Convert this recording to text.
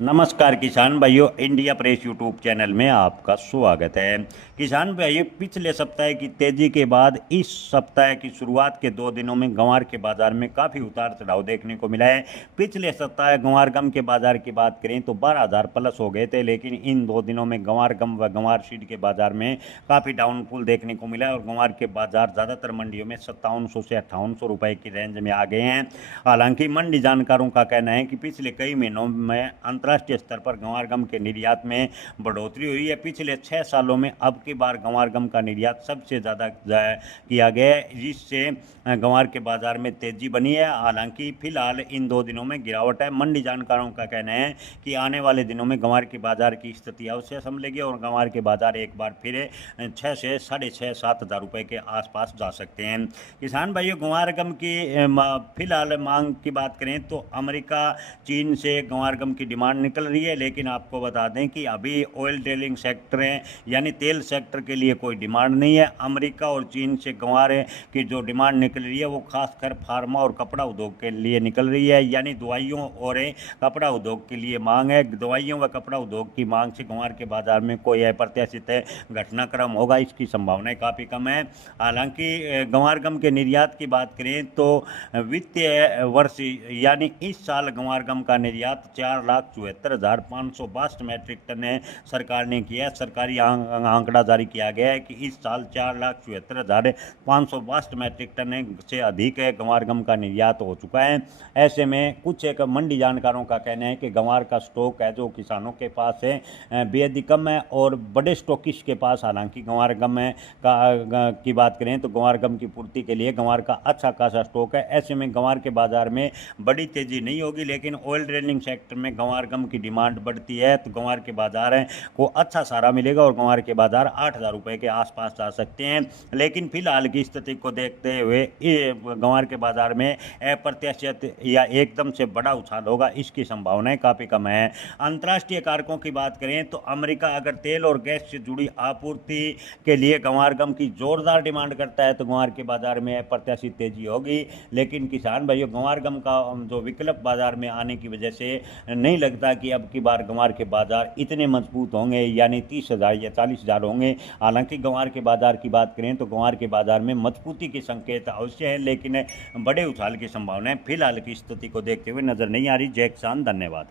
नमस्कार किसान भाइयों, इंडिया प्रेस यूट्यूब चैनल में आपका स्वागत है। किसान भाइयों, पिछले सप्ताह की तेजी के बाद इस सप्ताह की शुरुआत के 2 दिनों में गंवार के बाजार में काफ़ी उतार चढ़ाव देखने को मिला है। पिछले सप्ताह गंवार गम के बाजार की बात करें तो 12,000 प्लस हो गए थे, लेकिन इन 2 दिनों में गंवार गम व गंवार सीड के बाजार में काफ़ी डाउनफॉल देखने को मिला है और गंवार के बाजार ज़्यादातर मंडियों में 5700 से 5800 रुपये की रेंज में आ गए हैं। हालांकि मंडी जानकारों का कहना है कि पिछले कई महीनों में अंतर्राष्ट्रीय स्तर पर गंवार गम के निर्यात में बढ़ोतरी हुई है। पिछले 6 सालों में अब की बार गंवार गम का निर्यात सबसे ज़्यादा किया गया है, जिससे गंवार के बाजार में तेजी बनी है। हालांकि फिलहाल इन 2 दिनों में गिरावट है। मंडी जानकारों का कहना है कि आने वाले दिनों में गंवार के बाजार की स्थिति अवश्य संभलेगी और गंवार के बाजार एक बार फिर 6 से 6,500-7 हज़ार रुपये के आसपास जा सकते हैं। किसान भाइयों, गंवार गम की फिलहाल मांग की बात करें तो अमेरिका, चीन से गंवार गम की डिमांड निकल रही है, लेकिन आपको बता दें कि अभी ऑयल ड्रिलिंग सेक्टर है यानी तेल सेक्टर के लिए कोई डिमांड नहीं है। अमेरिका और चीन से गंवार की जो डिमांड निकल रही है वो खासकर फार्मा और कपड़ा उद्योग के लिए निकल रही है, यानी दवाइयों और कपड़ा उद्योग के लिए मांग है। दवाइयों व कपड़ा उद्योग की मांग से गंवार के बाजार में कोई अप्रत्याशित घटनाक्रम होगा, इसकी संभावनाएं काफ़ी कम है। हालांकि गंवार गम के निर्यात की बात करें तो वित्तीय वर्ष यानी इस साल गंवार गम का निर्यात 4,74,562 मैट्रिक टन सरकार ने किया। सरकारी आंकड़ा जारी किया गया है कि इस साल 4,74,562 मैट्रिक टन से अधिक गंवार गम का निर्यात हो चुका है। ऐसे में कुछ एक मंडी जानकारों का कहना है कि गंवार का स्टॉक है जो किसानों के पास है बेहद कम है और बड़े स्टॉकिस्ट के पास हालांकि गंवार गम की बात करें तो गंवार गम की पूर्ति के लिए गंवार का अच्छा खासा स्टॉक है। ऐसे में गंवार के बाजार में बड़ी तेजी नहीं होगी, लेकिन ऑयल ड्रिलिंग सेक्टर में गंवार गम की डिमांड बढ़ती है तो गंवार के बाजार को अच्छा सहारा मिलेगा और गंवार के बाजार 8,000 रुपये के आसपास जा सकते हैं। लेकिन फिलहाल की स्थिति को देखते हुए गंवार के बाजार में अप्रत्याशित या एकदम से बड़ा उछाल होगा, इसकी संभावनाएं काफ़ी कम है। अंतर्राष्ट्रीय कारकों की बात करें तो अमेरिका अगर तेल और गैस से जुड़ी आपूर्ति के लिए गंवार गम की जोरदार डिमांड करता है तो गंवार के बाजार में अप्रत्याशित तेजी होगी। लेकिन किसान भाइयों, गंवार गम का जो विकल्प बाजार में आने की वजह से नहीं लगता कि अब की बार गंवार के बाजार इतने मजबूत होंगे, यानी 30,000 या 40,000 होंगे। हालांकि गंवार के बाजार की बात करें तो गंवार के बाजार में मजबूती के संकेत अवश्य है, लेकिन बड़े उछाल की संभावनाएं फिलहाल की स्थिति को देखते हुए नजर नहीं आ रही। जय किसान, धन्यवाद।